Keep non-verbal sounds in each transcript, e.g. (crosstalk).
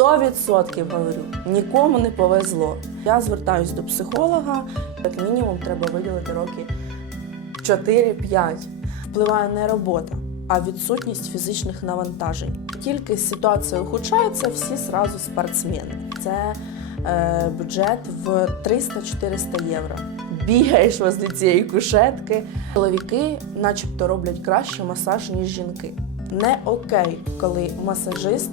100% говорю, нікому не повезло. Я звертаюсь до психолога, як мінімум треба виділити роки 4-5. Впливає не робота, а відсутність фізичних навантажень. Тільки ситуація ухудшається, всі зразу спортсмени. Це е, бюджет в 300-400 євро. Бігаєш возле цієї кушетки. Чоловіки, начебто, роблять краще масаж, ніж жінки. Не окей, коли масажист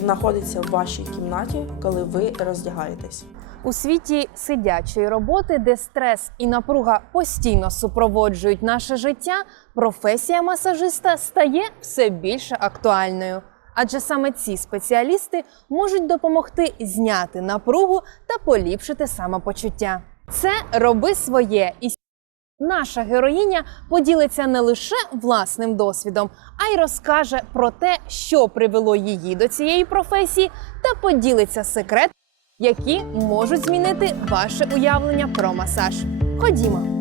знаходиться в вашій кімнаті, коли ви роздягаєтесь. У світі сидячої роботи, де стрес і напруга постійно супроводжують наше життя, професія масажиста стає все більше актуальною. Адже саме ці спеціалісти можуть допомогти зняти напругу та поліпшити самопочуття. Це роби своє і Наша героїня поділиться не лише власним досвідом, а й розкаже про те, що привело її до цієї професії, та поділиться секрет, які можуть змінити ваше уявлення про масаж. Ходімо.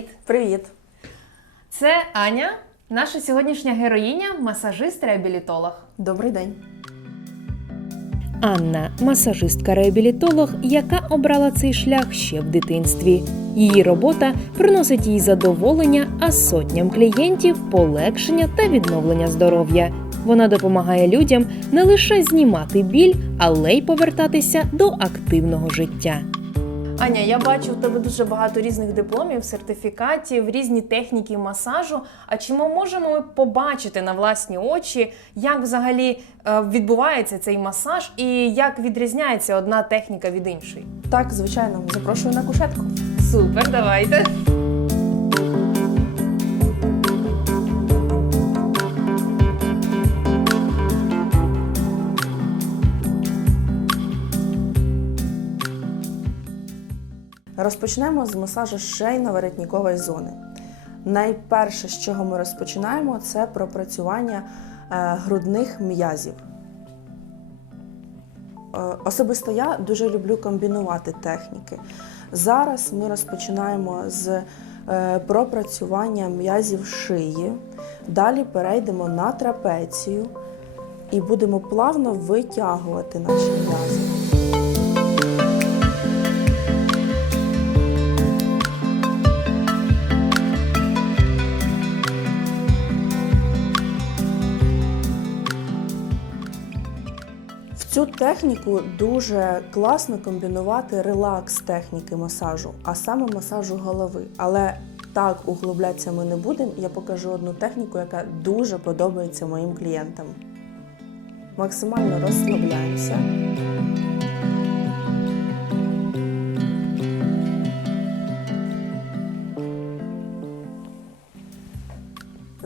Привіт! Привіт! Це Аня, наша сьогоднішня героїня, масажист-реабілітолог. Добрий день. Анна масажистка-реабілітолог, яка обрала цей шлях ще в дитинстві. Її робота приносить їй задоволення, а сотням клієнтів полегшення та відновлення здоров'я. Вона допомагає людям не лише знімати біль, але й повертатися до активного життя. Аня, я бачу у тебе дуже багато різних дипломів, сертифікатів, різні техніки масажу. А чи ми можемо ми побачити на власні очі, як взагалі е, відбувається цей масаж і як відрізняється одна техніка від іншої? Так, звичайно, запрошую на кушетку. Супер, давайте. Розпочнемо з масажу шейно-воротникової зони. Найперше, з чого ми розпочинаємо, це пропрацювання е, грудних м'язів. Е, Особисто я дуже люблю комбінувати техніки. Зараз ми розпочинаємо з е, пропрацювання м'язів шиї, далі перейдемо на трапецію і будемо плавно витягувати наші м'язи. Техніку дуже класно комбінувати релакс техніки масажу, а саме масажу голови. Але так углублятися ми не будемо. Я покажу одну техніку, яка дуже подобається моїм клієнтам. Максимально розслабляємося.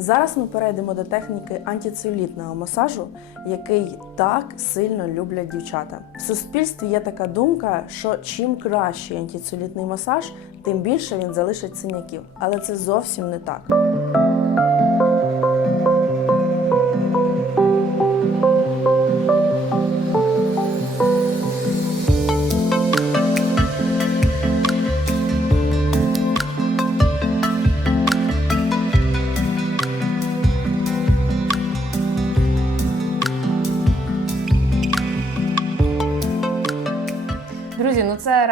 Зараз ми перейдемо до техніки антицелюлітного масажу, який так сильно люблять дівчата. В суспільстві є така думка, що чим кращий антицелюлітний масаж, тим більше він залишить синяків. Але це зовсім не так.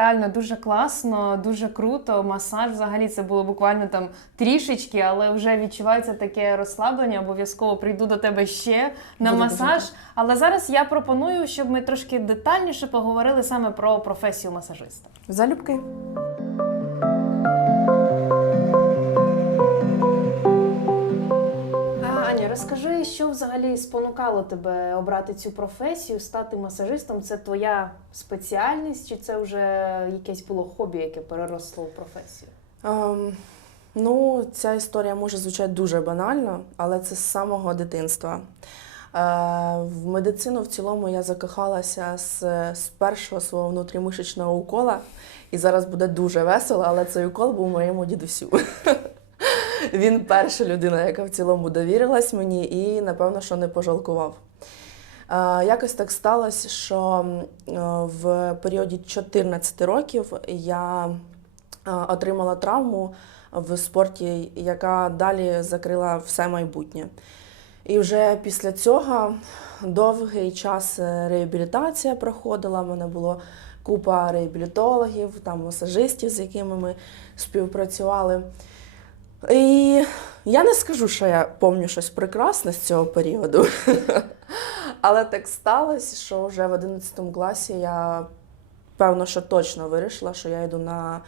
Реально дуже класно, дуже круто. Масаж взагалі це було буквально там трішечки, але вже відчувається таке розслаблення. Обов'язково прийду до тебе ще на Буду масаж. дуже Але зараз я пропоную, щоб ми трошки детальніше поговорили саме про професію масажиста. Залюбки. Розкажи, що взагалі спонукало тебе обрати цю професію, стати масажистом? Це твоя спеціальність, чи це вже якесь було хобі, яке переросло в професію? Ем, ну, ця історія може звучати дуже банально, але це з самого дитинства. Е, в медицину в цілому я закохалася з, з першого свого внутрімишечного укола. І зараз буде дуже весело, але цей укол був моєму дідусю. (laughs) Він перша людина, яка в цілому довірилась мені і, напевно, що не пожалкував. Якось так сталося, що е, в періоді 14 років я е, отримала травму в спорті, яка далі закрила все майбутнє. І вже після цього довгий час е, реабілітація проходила. У мене було купа реабілітологів, там масажистів, з якими ми співпрацювали. І я не скажу, що я пам'ятаю щось прекрасне з цього періоду. (laughs) Але так сталося, що вже в 11 класі я певно, що точно вирішила, що я йду на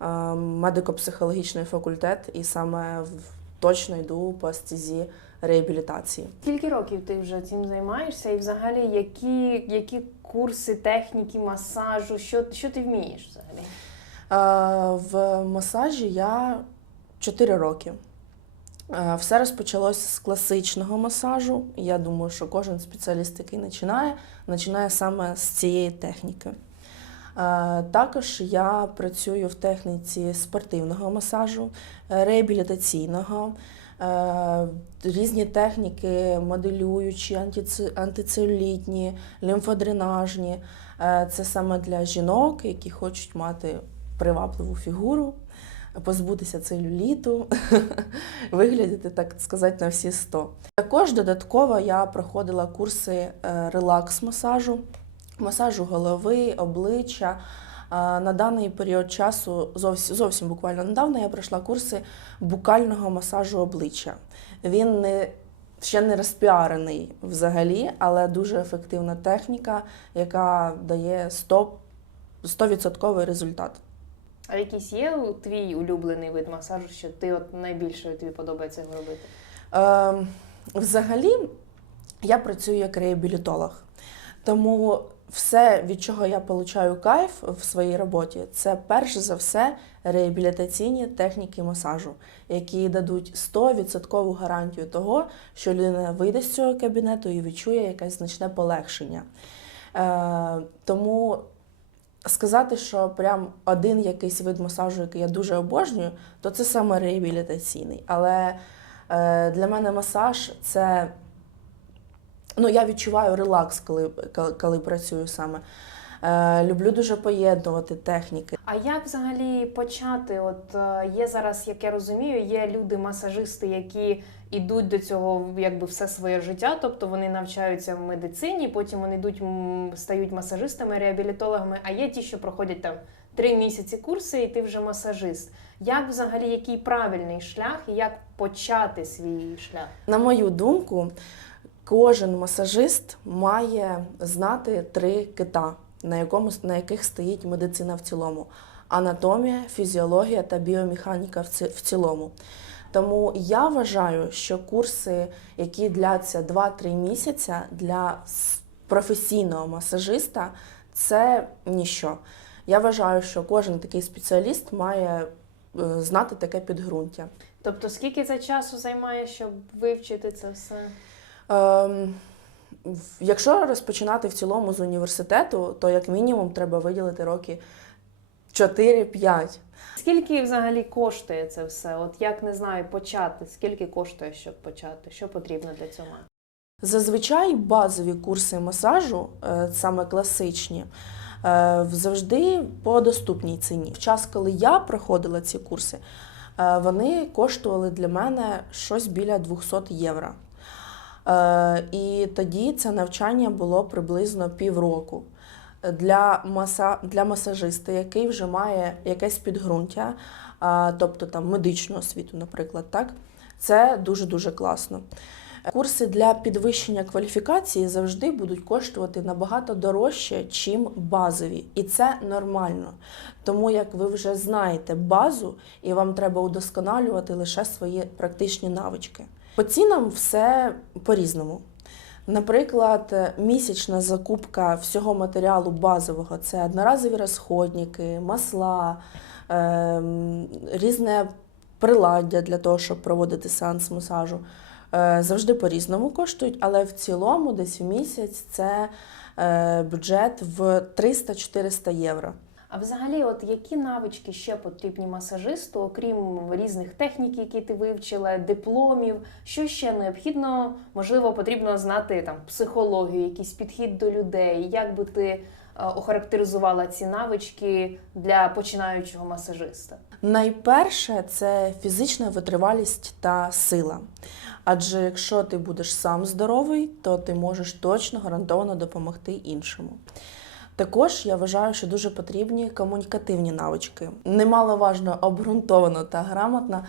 е, медико-психологічний факультет і саме точно йду по стезі реабілітації. Скільки років ти вже цим займаєшся, і взагалі які, які курси техніки, масажу, що, що ти вмієш взагалі? Е, В масажі я 4 роки. Е, Все розпочалося з класичного масажу. Я думаю, що кожен спеціаліст, який починає, починає саме з цієї техніки. Е, Також я працюю в техніці спортивного масажу, е, реабілітаційного, різні техніки, моделюючі, антицелюлітні, лімфодренажні. Це саме для жінок, які хочуть мати привабливу фігуру, позбутися целюліту, (laughs) виглядати, так сказати, на всі 100. Також додатково я проходила курси е, релакс-масажу, масажу голови, обличчя. На даний період часу, зовсім, зовсім буквально недавно, я пройшла курси букального масажу обличчя. Він не, ще не розпіарений взагалі, але дуже ефективна техніка, яка дає 100%, 100% результат. А якийсь є твій улюблений вид масажу, що ти от найбільше тобі подобається його робити? Е, взагалі, я працюю як реабілітолог. Тому все, від чого я получаю кайф в своїй роботі, це перш за все реабілітаційні техніки масажу, які дадуть 100% гарантію того, що людина вийде з цього кабінету і відчує якесь значне полегшення. Е, тому сказати, що прям один якийсь вид масажу, який я дуже обожнюю, то це саме реабілітаційний. Але Е, Для мене масаж це. Ну, я відчуваю релакс, коли, коли, коли працюю саме. Е, Люблю дуже поєднувати техніки. А як взагалі почати? От е, є зараз, як я розумію, є люди-масажисти, які йдуть до цього якби все своє життя, тобто вони навчаються в медицині, потім вони йдуть стають масажистами, реабілітологами. А є ті, що проходять там три місяці курси, і ти вже масажист. Як взагалі який правильний шлях, і як почати свій шлях? На мою думку, кожен масажист має знати три кита, на, якому, на яких стоїть медицина в цілому: анатомія, фізіологія та біомеханіка в цілому. Тому я вважаю, що курси, які дляться 2-3 місяця для професійного масажиста, це ніщо. Я вважаю, що кожен такий спеціаліст має е, знати таке підґрунтя. Тобто, скільки це часу займає, щоб вивчити це все? Ем, якщо розпочинати в цілому з університету, то як мінімум треба виділити роки 4-5. Скільки взагалі коштує це все? От як не знаю, почати? Скільки коштує, щоб почати? Що потрібно для цього? Зазвичай базові курси масажу, е, саме класичні, е, завжди по доступній ціні. В час, коли я проходила ці курси, е, вони коштували для мене щось біля 200 євро. Е, І тоді це навчання було приблизно півроку. Для, маса, для масажиста, який вже має якесь підґрунтя, тобто там медичну освіту, наприклад, так, це дуже-дуже класно. Курси для підвищення кваліфікації завжди будуть коштувати набагато дорожче, чим базові, і це нормально. Тому як ви вже знаєте базу, і вам треба удосконалювати лише свої практичні навички. По цінам все по-різному. Наприклад, місячна закупка всього матеріалу базового це одноразові розходники, масла, ем, різне приладдя для того, щоб проводити сеанс масажу. Е, Завжди по-різному коштують, але в цілому десь в місяць це е, бюджет в 300-400 євро. А взагалі, от які навички ще потрібні масажисту, окрім різних технік, які ти вивчила, дипломів, що ще необхідно? Можливо, потрібно знати там психологію, якийсь підхід до людей. Як би ти е, охарактеризувала ці навички для починаючого масажиста? Найперше це фізична витривалість та сила. Адже якщо ти будеш сам здоровий, то ти можеш точно гарантовано допомогти іншому. Також я вважаю, що дуже потрібні комунікативні навички. Немаловажно обґрунтовано та грамотно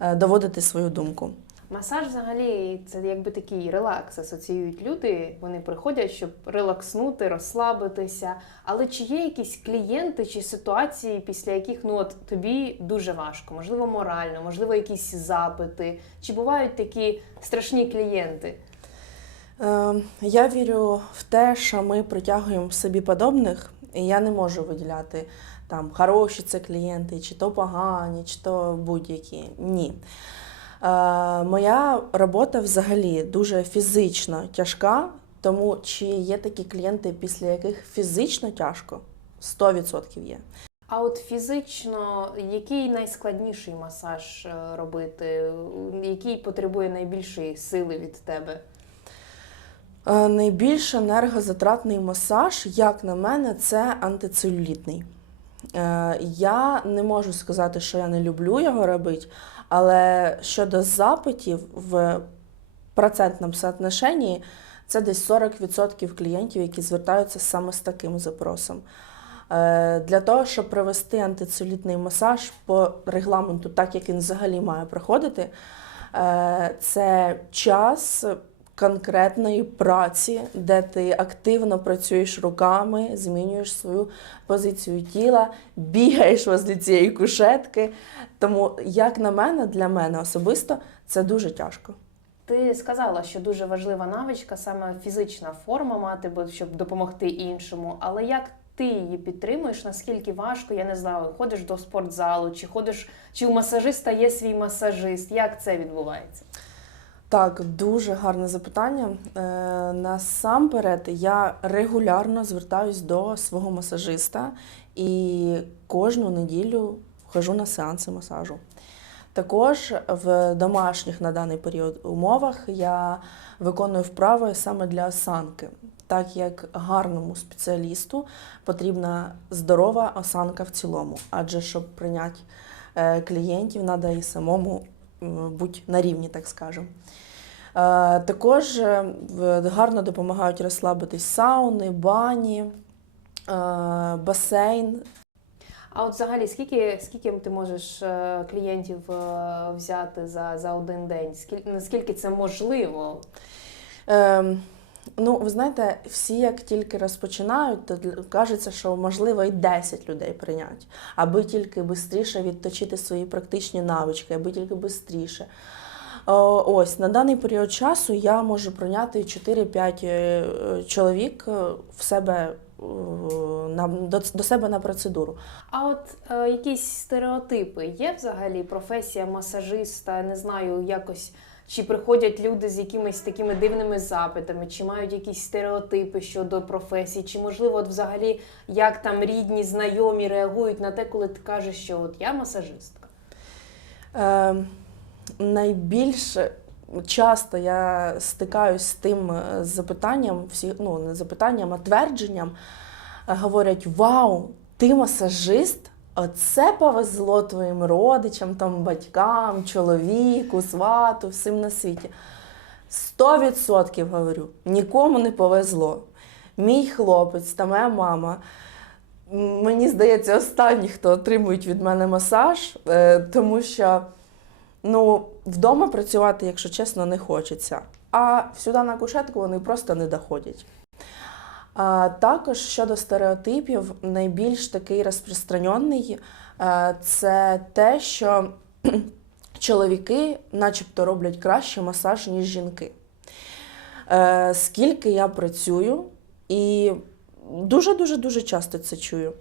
е, доводити свою думку. Масаж взагалі це якби такий релакс асоціюють люди. Вони приходять, щоб релакснути, розслабитися. Але чи є якісь клієнти чи ситуації, після яких ну от тобі дуже важко, можливо, морально, можливо, якісь запити? Чи бувають такі страшні клієнти? Е, Я вірю в те, що ми притягуємо собі подобних, і я не можу виділяти там хороші це клієнти, чи то погані, чи то будь-які. Ні. Е, Моя робота взагалі дуже фізично тяжка, тому чи є такі клієнти, після яких фізично тяжко? 100% є. А от фізично, який найскладніший масаж е, робити, який потребує найбільшої сили від тебе? Е, Найбільш енергозатратний масаж, як на мене, це антицелюлітний. Е, Я не можу сказати, що я не люблю його робити, але щодо запитів в процентному соотношенні, це десь 40% клієнтів, які звертаються саме з таким запросом. Е, Для того, щоб провести антицелюлітний масаж по регламенту, так як він взагалі має проходити, це час конкретної праці, де ти активно працюєш руками, змінюєш свою позицію тіла, бігаєш возле цієї кушетки. Тому, як на мене, для мене особисто це дуже тяжко. Ти сказала, що дуже важлива навичка, саме фізична форма мати, щоб допомогти іншому. Але як ти її підтримуєш? Наскільки важко? Я не знаю, ходиш до спортзалу, чи ходиш, чи у масажиста є свій масажист? Як це відбувається? Так, дуже гарне запитання. Е, насамперед, я регулярно звертаюсь до свого масажиста і кожну неділю хожу на сеанси масажу. Також в домашніх на даний період умовах я виконую вправи саме для осанки, так як гарному спеціалісту потрібна здорова осанка в цілому. Адже щоб прийняти е, клієнтів, треба і самому бути на рівні, так скажемо. Е, Також е, гарно допомагають розслабитись сауни, бані, е, басейн. А от взагалі, скільки, скільки ти можеш е, клієнтів е, взяти за, за один день? Скільки, наскільки це можливо? Е, Ну, ви знаєте, всі як тільки розпочинають, то кажеться, що можливо і 10 людей прийняти, аби тільки швидше відточити свої практичні навички, аби тільки швидше. Ось на даний період часу я можу прийняти 4-5 е, чоловік е, в себе е, на, до, до себе на процедуру. А от е, якісь стереотипи є взагалі професія масажиста? Не знаю, якось чи приходять люди з якимись такими дивними запитами, чи мають якісь стереотипи щодо професії, чи можливо, от взагалі як там рідні, знайомі реагують на те, коли ти кажеш, що от я масажистка? Е, найбільш часто я стикаюсь з тим е, запитанням, всі, ну, не запитанням, а твердженням. Е, Говорять: Вау, ти масажист? Оце повезло твоїм родичам, там, батькам, чоловіку, свату, всім на світі. Сто відсотків говорю, нікому не повезло. Мій хлопець та моя мама мені здається, останні, хто отримують від мене масаж, е, тому що ну, вдома працювати, якщо чесно, не хочеться. А сюди на кушетку вони просто не доходять. Також щодо стереотипів, найбільш такий розпространений е, це те, що (clears throat) чоловіки начебто роблять краще масаж, ніж жінки. Е, Скільки я працюю, і дуже-дуже дуже часто це чую.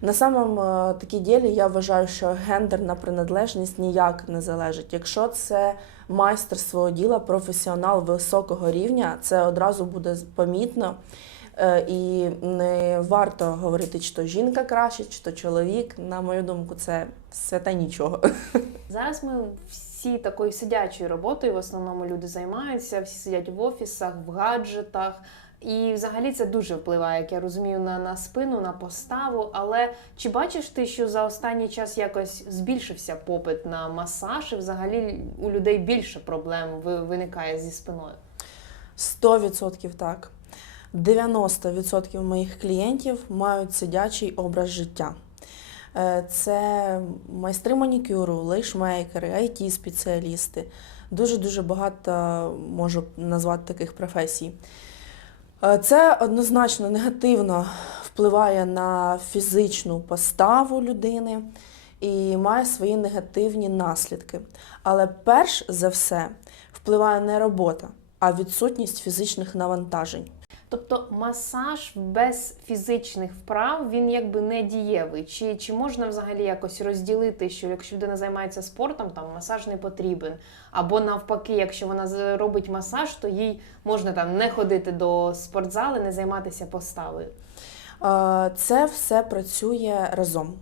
На самому е, такій ділі я вважаю, що гендерна приналежність ніяк не залежить. Якщо це майстер свого діла, професіонал високого рівня, це одразу буде помітно. Е, І не варто говорити, чи то жінка краще, чи то чоловік. На мою думку, це все та нічого. (laughs) Зараз ми всі такою сидячою роботою в основному люди займаються, всі сидять в офісах, в гаджетах. І взагалі це дуже впливає, як я розумію, на, на спину, на поставу. Але чи бачиш ти, що за останній час якось збільшився попит на масаж, і взагалі у людей більше проблем виникає зі спиною? 100% так. 90% моїх клієнтів мають сидячий образ життя. Е, Це майстри манікюру, лейшмейкери, it спеціалісти Дуже-дуже багато можу назвати таких професій. Е, Це однозначно негативно впливає на фізичну поставу людини і має свої негативні наслідки. Але перш за все впливає не робота, а відсутність фізичних навантажень. Тобто масаж без фізичних вправ він якби не дієвий. Чи, чи можна взагалі якось розділити, що якщо людина займається спортом, там масаж не потрібен. Або навпаки, якщо вона робить масаж, то їй можна там не ходити до спортзали, не займатися поставою. Е, Це все працює разом.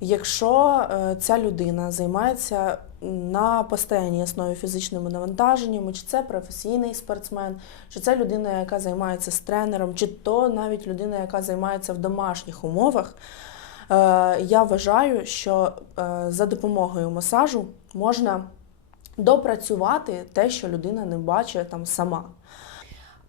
Якщо е, ця людина займається на постійній основі фізичними навантаженнями, чи це професійний спортсмен, чи це людина, яка займається з тренером, чи то навіть людина, яка займається в домашніх умовах, е, я вважаю, що е, за допомогою масажу можна допрацювати те, що людина не бачить там сама.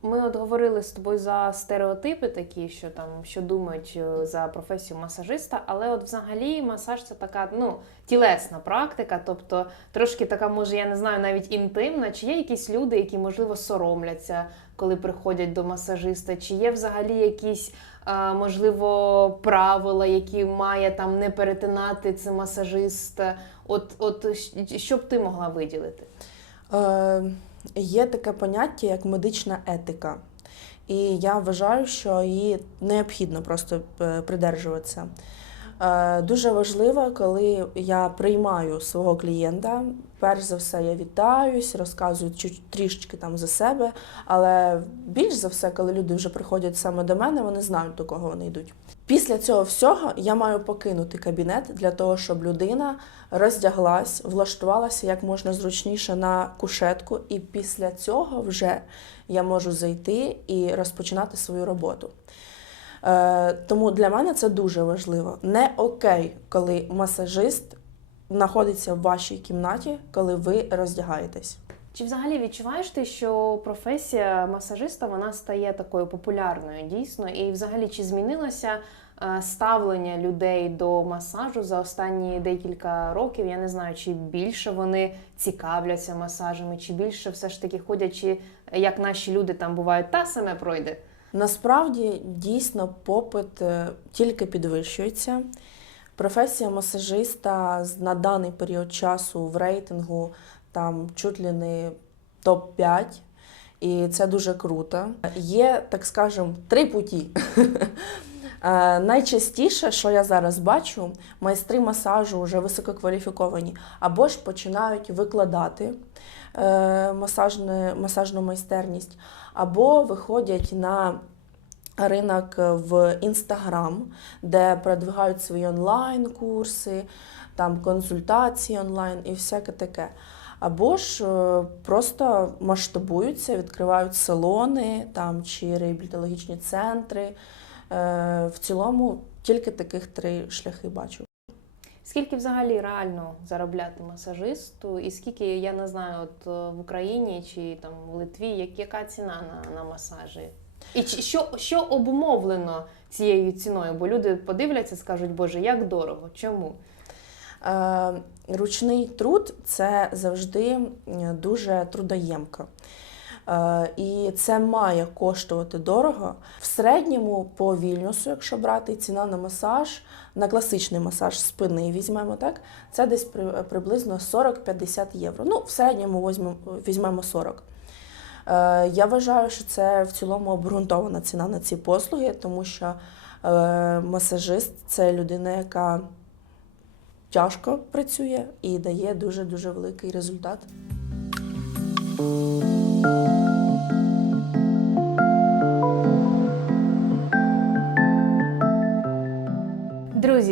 Ми от говорили з тобою за стереотипи, такі, що там що думають е, за професію масажиста, але от взагалі масаж це така ну тілесна практика, тобто трошки така, може, я не знаю, навіть інтимна. Чи є якісь люди, які можливо соромляться, коли приходять до масажиста? Чи є взагалі якісь можливо правила, які має там не перетинати це масажист? От, от що б ти могла виділити? Е, є таке поняття, як медична етика. І я вважаю, що її необхідно просто е, придержуватися. Е, Дуже важливо, коли я приймаю свого клієнта. Перш за все, я вітаюсь, розказую трішечки там за себе. Але більш за все, коли люди вже приходять саме до мене, вони знають, до кого вони йдуть. Після цього всього я маю покинути кабінет для того, щоб людина роздяглась, влаштувалася як можна зручніше на кушетку, і після цього вже я можу зайти і розпочинати свою роботу. Е, тому для мене це дуже важливо. Не окей, коли масажист знаходиться в вашій кімнаті, коли ви роздягаєтесь. Чи взагалі відчуваєш ти, що професія масажиста вона стає такою популярною дійсно? І взагалі чи змінилося е, ставлення людей до масажу за останні декілька років? Я не знаю, чи більше вони цікавляться масажами, чи більше все ж таки ходять, чи як наші люди там бувають, та саме пройде. Насправді дійсно попит е, тільки підвищується. Професія масажиста на даний період часу в рейтингу там чуть ли не топ-5, і це дуже круто. Є, так скажем, три путі. (laughs) Е, Найчастіше, що я зараз бачу, майстри масажу вже висококваліфіковані, або ж починають викладати е, масажне, масажну майстерність, або виходять на ринок в Інстаграм, де продвигають свої онлайн-курси, там консультації онлайн і всяке таке. Або ж е, просто масштабуються, відкривають салони там, чи реабілітологічні центри. Е, В цілому тільки таких три шляхи бачу. Скільки взагалі реально заробляти масажисту, і скільки я не знаю, от е, в Україні чи там в Литві, яка ціна на, на масажі? І що, що обумовлено цією ціною? Бо люди подивляться, скажуть, Боже, як дорого? Чому? Е, Ручний труд це завжди дуже трудоємко. Е, І це має коштувати дорого. В середньому по Вільнюсу, якщо брати ціна на масаж, на класичний масаж спини візьмемо так, це десь при- приблизно 40-50 євро. Ну, в середньому візьмемо, візьмемо 40. Е, Я вважаю, що це в цілому обґрунтована ціна на ці послуги, тому що е, масажист це людина, яка тяжко працює і дає дуже дуже великий результат.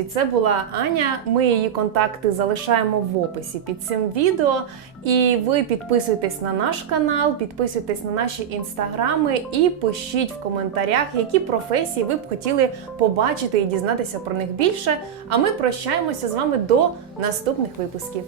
Це була Аня. Ми її контакти залишаємо в описі під цим відео. І ви підписуйтесь на наш канал, підписуйтесь на наші інстаграми і пишіть в коментарях, які професії ви б хотіли побачити і дізнатися про них більше. А ми прощаємося з вами до наступних випусків.